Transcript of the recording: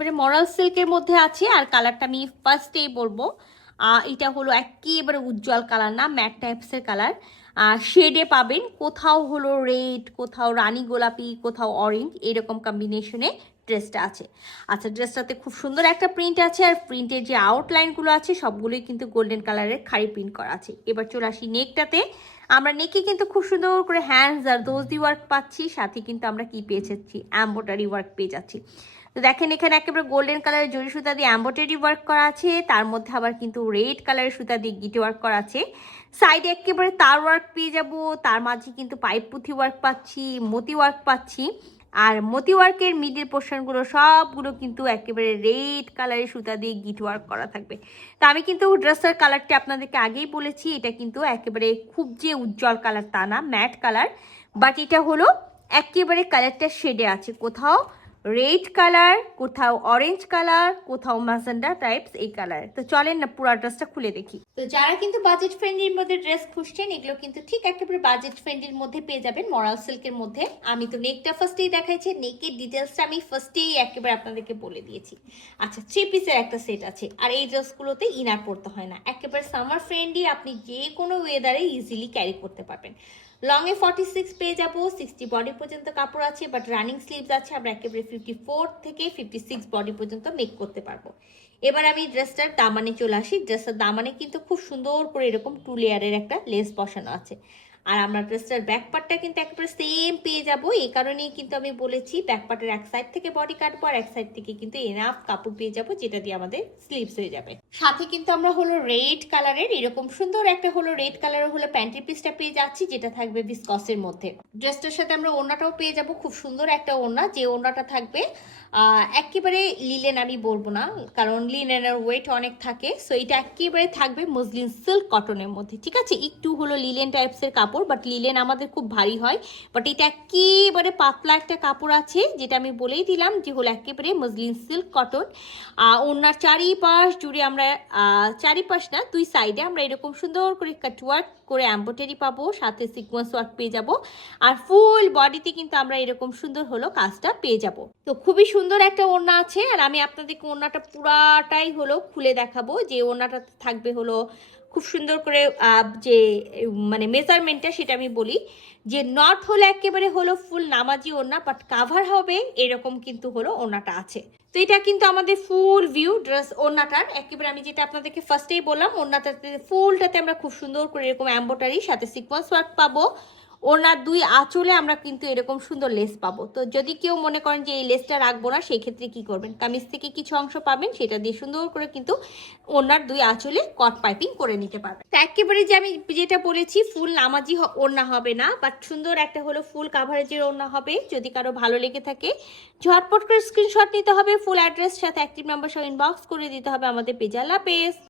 একেবারে মরাল সিল্কের মধ্যে আছে, আর কালারটা আমি ফার্স্টেই বলব। এটা হলো একেবারে উজ্জ্বল কালার না ম্যাট টাইপসের কালার শেডে পাবেন, কোথাও হলো রেড কোথাও রানী গোলাপি, কোথাও অরেঞ্জ এরকম কম্বিনেশনে ড্রেসটা আছে। আচ্ছা ড্রেসটাতে খুব সুন্দর একটা প্রিন্ট আছে আর প্রিন্টের যে আউটলাইনগুলো আছে সবগুলোই কিন্তু গোল্ডেন কালারের খাড়ি প্রিন্ট করা আছে। এবার চলে আসি নেকটাতে আমরা নেকে কিন্তু খুব সুন্দর করে হ্যান্ডস আর দোজদি ওয়ার্ক পাচ্ছি, সাথে কিন্তু আমরা কি পেয়ে যাচ্ছি? অ্যাম্বোটারি ওয়ার্ক পেয়ে যাচ্ছি। তো দেখেন এখানে একেবারে গোল্ডেন কালারের জরি সুতা দিয়ে অ্যাম্বোটারি ওয়ার্ক করা আছে, তার মধ্যে আবার কিন্তু রেড কালারের সুতা দিয়ে গিটে ওয়ার্ক করা আছে। সাইডে একেবারে তার ওয়ার্ক পেয়ে যাব, তার মাঝে কিন্তু পাইপ পুঁথি ওয়ার্ক পাচ্ছি, মতি ওয়ার্ক পাচ্ছি। আর মতিওয়ার্কের মিডের পোর্শনগুলো সবগুলো কিন্তু একেবারে রেড কালারের সুতা দিয়ে গিট ওয়ার্ক করা থাকবে। তা আমি কিন্তু ড্রেসের কালারটি আপনাদেরকে আগেই বলেছি, এটা কিন্তু একেবারে খুব যে উজ্জ্বল কালার তা না, ম্যাট কালার, বাট এটা হলো একেবারে কালারটা শেডে আছে কোথাও। রেড কালার, কোথাও অরেঞ্জ কালার, কোথাও ম্যাজেন্ডা টাইপস এই কালার। তো চলেন না, পুরো ড্রেসটা খুলে দেখি। তো যারা কিন্তু বাজেট ফ্রেন্ডলির মধ্যে ড্রেস খুঁজছেন, এগুলো কিন্তু ঠিক একেবারে বাজেট ফ্রেন্ডলির মধ্যে পেয়ে যাবেন মরাল সিল্কের মধ্যে। আমি তো নেকটা ফার্স্টেই দেখাইছি নেকের ডিটেলসটা আমি ফার্স্টেই একেবারে আপনাদেরকে বলে দিয়েছি। আচ্ছা থ্রি পিসের একটা সেট আছে, আর এই ড্রেসগুলোতে ইনার পড়তে হয় না। একেবারে সামার ফ্রেন্ডলি আপনি যে কোনো ওয়েদারে ইজিলি ক্যারি করতে পারবেন। লং এ ফর্টি সিক্স পেয়ে যাব সিক্সটি বডি পর্যন্ত কাপড় আছে বাট রানিং স্লিভস আছে, আমরা একেবারে ফিফটি ফোর থেকে ফিফটি সিক্স বডি পর্যন্ত মেক করতে পারব। এবার আমি ড্রেসটার দামানে চলে আসি। ড্রেসটার দামানে কিন্তু খুব সুন্দর করে এরকম টু লেয়ারের একটা লেস বসানো আছে। আর আমরা ড্রেসটার ব্যাক পার্টটা কিন্তু একেবারে সেম পেয়ে যাব। এই কারণেই কিন্তু আমি বলেছি ব্যাক পার্টের এক সাইড থেকে বডি কাটবো আর এক সাইড থেকে কিন্তু এনাফ কাপড় পেয়ে যাব, যেটা দিয়ে আমাদের স্লিভস হয়ে যাবে। সাথে কিন্তু আমরা হলো রেড কালারের এরকম সুন্দর একটা হলো রেড কালারের হলো প্যান্টের পিসটা পেয়ে যাচ্ছি, যেটা থাকবে বিসকসের মধ্যে। ড্রেসটার সাথে আমরা ওড়নাটাও পেয়ে যাব, খুব সুন্দর একটা ওড়না, যে ওড়নাটা থাকবে একেবারে লিলেন আমি বলব না, কারণ লিলেনের ওয়েট অনেক থাকে সো এটা একেবারে থাকবে মসলিন সিল্ক কটনের মধ্যে, ঠিক আছে? একটু হলো লিলেন টাইপসের কাপড় বাট লিলেন আমাদের খুব ভারী হয়। বাট এটা একেবারে পাতলা একটা কাপড় আছে, যেটা আমি বলেই দিলাম যে হলো একেবারে মসলিন সিল্ক কটন আর ওনার চারিপাশ জুড়ে আমরা চারিপাশ না, দুই সাইডে আমরা এরকম সুন্দর করে কাটওয়ার্ক করে অ্যাম্বোটারি পাবো, সাথে সিকোয়েন্স ওয়ার্ক পেয়ে যাব। আর ফুল বডিতে কিন্তু আমরা এরকম সুন্দর হলো কাজটা পেয়ে যাব। তো খুবই সুন্দর একটা ওড়না আছে, আর আমি আপনাদেরকে ওড়নাটা পুরাটাই হলো খুলে দেখাবো, যে ওড়নাটা থাকবে হলো খুব সুন্দর করে যে মানে মেজারমেন্টটা সেটা আমি বলি যে নট হলো একেবারে হলো ফুল নামাজি ওড়না বাট কাভার হবে এরকম কিন্তু হলো ওড়নাটা আছে। তো এটা কিন্তু আমাদের ফুল ভিউ ড্রেস ওড়নাটার। একেবারে আমি যেটা আপনাদেরকে ফার্স্টেই বললাম, ওড়নাটাতে ফুলটাতে আমরা খুব সুন্দর করে এরকম অ্যাম্বোটারি সাথে সিকোয়েন্স ওয়ার্ক পাবো। ওনার দুই আঁচলে আমরা কিন্তু এরকম সুন্দর লেস পাবো। তো যদি কেউ মনে করেন যে এই লেসটা রাখব না সেই ক্ষেত্রে কি করবেন? কামিজ থেকে কিছু অংশ পাবেন, সেটা দিয়ে সুন্দর করে কিন্তু ওনার দুই আঁচলে কট পাইপিং করে নিতে পারবেন। তো একেবারে যে আমি যেটা বলেছি, ফুল নামাজি ওড়না হবে না বাট সুন্দর একটা হলো ফুল কাভারেজের ওড়না হবে। যদি কারও ভালো লেগে থাকে, ঝটপট করে স্ক্রিনশট নিতে হবে ফুল অ্যাড্রেস সাথে অ্যাক্টিভ নাম্বার সহ ইনবক্স করে দিতে হবে আমাদের পেজালা পেজ